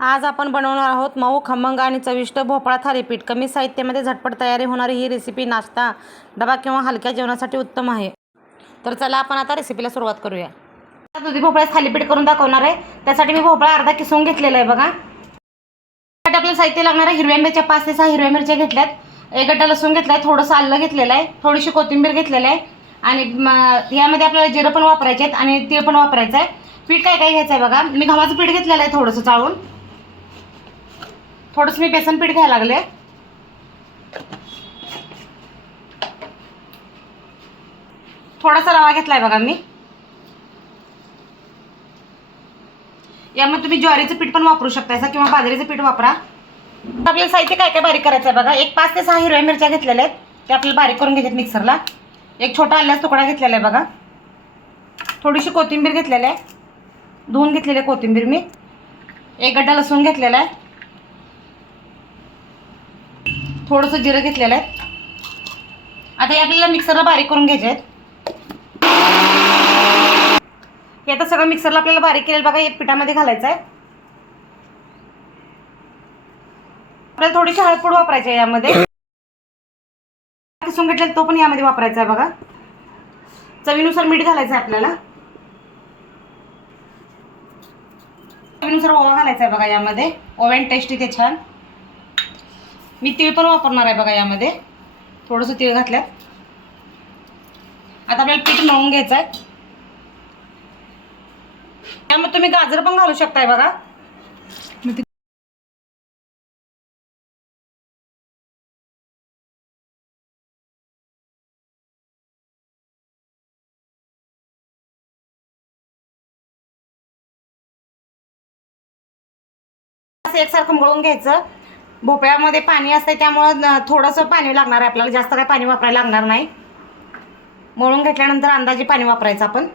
आज आपण बनवणार आहोत मऊ खमंग आणि चविष्ट भोपळा थालीपीठ। कमी साहित्यामध्ये झटपट तयारी होणारी ही रेसिपी नाश्ता, डबा किंवा हलक्या जेवणासाठी उत्तम आहे। तर चला आपण आता रेसिपीला सुरुवात करूया। दुधी भोपळ्याचं थालीपीठ करून दाखवणार आहे। त्यासाठी मी भोपळा अर्धा किसून घेतलेला आहे बघा। त्यासाठी आपल्याला साहित्य लागणार आहे हिरव्या मिरच्या 5 ते 6 हिरव्या मिरच्या घेतल्यात, एक गड्डा लसूण घेतलाय, थोडंसं आलं घेतलेलं आहे, थोडीशी कोथिंबीर घेतलेली आहे आणि यामध्ये आपल्याला जिरं पण वापरायचे आहेत आणि तीळ पण वापरायचं आहे। पीठ काय काय घ्यायचं आहे बघा। मी गव्हाचं पीठ घेतलेलं आहे थोडंसं चाळून, थोडंसं मी बेसन पीठ घ्यायला लागले, थोडासा रवा घेतलाय बघा मी। यामध्ये तुम्ही ज्वारीचं पीठ पण वापरू शकता किंवा बाजरीचं पीठ वापरा। आपल्याला साहित्य काय काय बारीक करायचं आहे बघा। एक 5 ते 6 हिरव्या मिरच्या घेतलेल्या आहेत, ते आपल्याला बारीक करून घ्यायच्यात मिक्सरला। एक छोटा आल्याचा तुकडा घेतलेला आहे बघा। थोडीशी कोथिंबीर घेतलेली आहे, धुवून घेतलेली आहे कोथिंबीर मी। एक गड्डा लसूण घेतलेला आहे, थोडंसं जिरं घेतलेलं आहे। आता हे आपल्याला मिक्सरला बारीक करून घ्यायचे आहेत। हे आता सगळं मिक्सरला आपल्याला बारीक केलेलं बघा, एक पिठामध्ये घालायचं आहे। आपल्याला थोडीशी हळद पूड वापरायची आहे यामध्ये। किसून घेतलेला तो पण यामध्ये वापरायचा आहे बघा। चवीनुसार मीठ घालायचं आहे आपल्याला, चवीनुसार ओवा घालायचा आहे बघा यामध्ये। ओव्याने टेस्ट येते छान। मी तीळ पण वापरणार आहे बघा यामध्ये, थोडंसं तीळ घातल्यात। आता आपल्याला पीठ मळून घ्यायचं आहे। त्यामध्ये तुम्ही गाजर पण घालू शकताय बघा। असं एकसारखं मळून घ्यायचं। भोपळ्यामध्ये पाणी असते त्यामुळे थोडंसं पाणी लागणार आहे आपल्याला, जास्त काही पाणी वापरायला लागणार नाही। मळून घेतल्यानंतर अंदाजे पाणी वापरायचं आपण।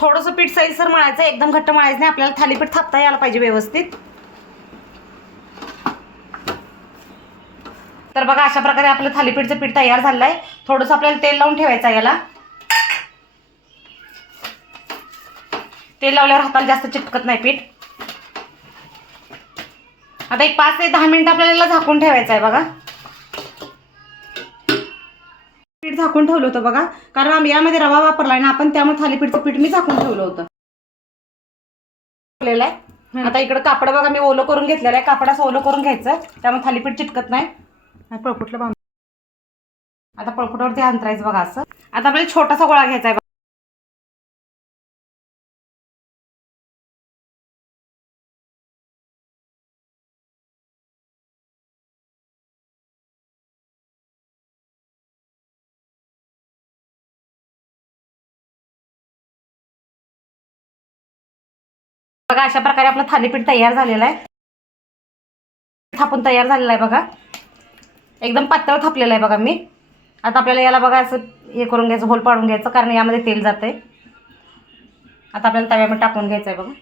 थोडंसं पीठ सैलसर मळायचं, एकदम घट्ट मळायचं नाही। आपल्याला थालीपीठ थापता यायला पाहिजे व्यवस्थित। तर बघा अशा प्रकारे आपलं थालीपीठचं पीठ तयार झालं आहे। थोडंसं आपल्याला तेल लावून ठेवायचं आहे याला। तेल लावल्यावर हाताला जास्त चिटकत नाही पीठ। आता एक 5 ते 10 मिनिटं आपल्याला झाकून ठेवायचं आहे बघा। पीठ झाकून ठेवलं होतं बघा, कारण यामध्ये रवा वापरलाय ना आपण, त्यामुळे थालीपीठचं पीठ मी झाकून ठेवलं होतं। आता इकडे कापड बघा मी ओलं करून घेतलेलं आहे। कापडाचं ओलं करून घ्यायचं, त्यामुळे थालीपीठ चिटकत नाही। पळपुटलं बांध, आता पळपुटावरती अंतरायचं बघा असं। आता आपल्याला छोटासा गोळा घ्यायचा आहे। बघा अशा प्रकारे आपलं थालीपीठ तयार झालेलं आहे। थापून तयार झालेला आहे बघा, एकदम पातळ थापलेलं आहे बघा मी। आता आपल्याला याला बघा असं हे करून घ्यायचं, होल पाडून घ्यायचं, कारण यामध्ये तेल जातंय। आता आपल्याला तव्यामध्ये टाकून घ्यायचं आहे बघा।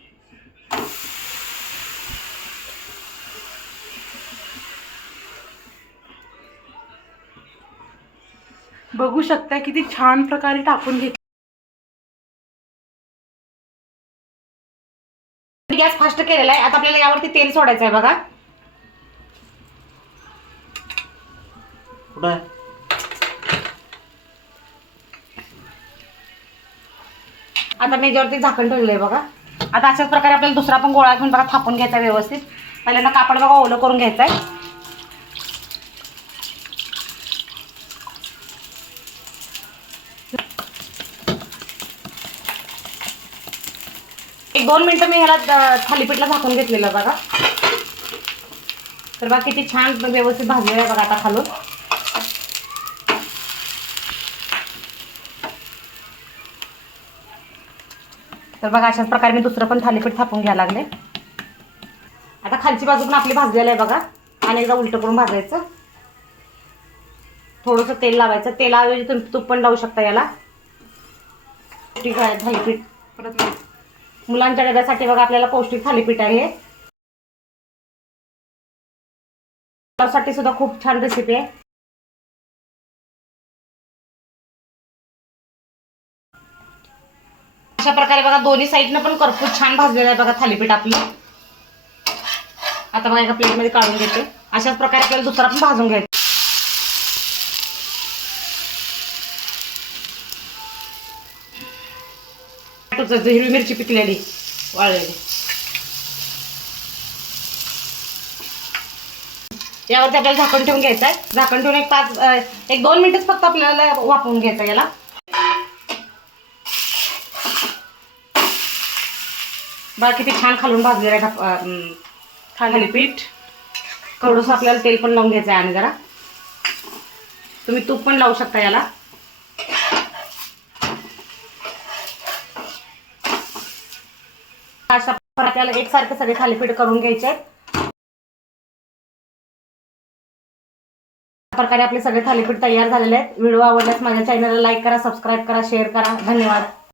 बघू शकता किती छान प्रकारे टाकून घेतलं। गॅस फास्ट केलेला आहे। आता आपल्याला यावरती तेल सोडायचं आहे बघा। आता मी याच्यावरती झाकण ठेवलंय बघा। आता अशाच प्रकारे आपल्याला दुसरा पण गोळा घेऊन बघा थापून घ्यायचा व्यवस्थित। पहिल्यांदा कापड बघा ओलं करून घ्यायचं आहे। एक 2 मिनिटं मी ह्याला थालीपीठला झाकून घेतलेलं बघा। तर बघा किती छान व्यवस्थित भाजलेलं आहे बघा आता खालून। तर बघा अशाच प्रकारे मी दुसरं पण थालीपीठ थापून घ्यायला लागले। आता खालची बाजू पण आपली भाजलेलं आहे बघा, आणि एकदा उलटं करून भाजायचं। थोडंसं तेल लावायचं, तेलाऐवजी तुम्ही तूप पण लावू शकता याला। ठीक आहे थालीपीठ परत मुलांच्या डब्यासाठी बघा आपल्याला पौष्टिक थालीपीठ आहे। साठी सुद्धा खूप छान रेसिपी आहे। अशा प्रकारे बघा दोन्ही साईडनं पण करपूस छान भाजलेलं आहे बघा थालीपीठ आपलं. आता बघा एका प्लेटमध्ये काढून घेते. अशाच प्रकारे आपल्याला दुसरा पण भाजून घ्यायचा. हिरवी मिरची पिकलेली वाळलेली यावरती आपल्याला झाकण ठेवून घ्यायचं आहे. झाकण ठेवून एक 2 मिनिटच फक्त आपल्याला वाफवून घ्यायचं याला. बघा किती छान खालून भाजलेलं आहे थालीपीठ. थोडंसं आपल्याला तेल पण लावून घ्यायचं आहे आणि जरा तुम्ही तूप पण लावू शकता याला. अशा आपल्याला एकसारखे सगळे थालीपीठ करून घ्यायचे आहेत. अशा प्रकारे आपले सगळे थालीपीठ तयार झालेले आहेत. व्हिडिओ आवडल्यास माझ्या चॅनलला लाईक करा, सबस्क्राईब करा, शेअर करा. धन्यवाद.